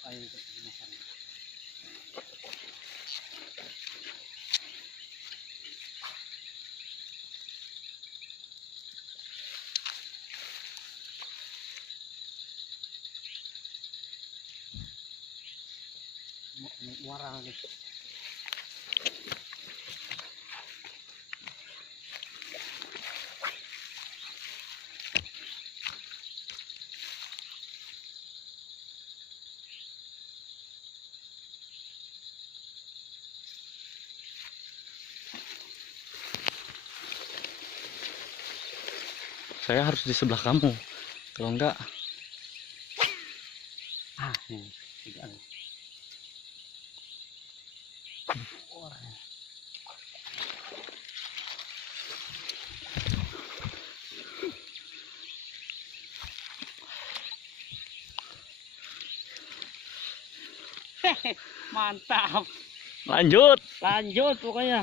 Ayo kita makan. Muara nih. Saya harus di sebelah kamu. Kalau enggak, Nih, tidak. Orang. Mantap. lanjut. Lanjut pokoknya.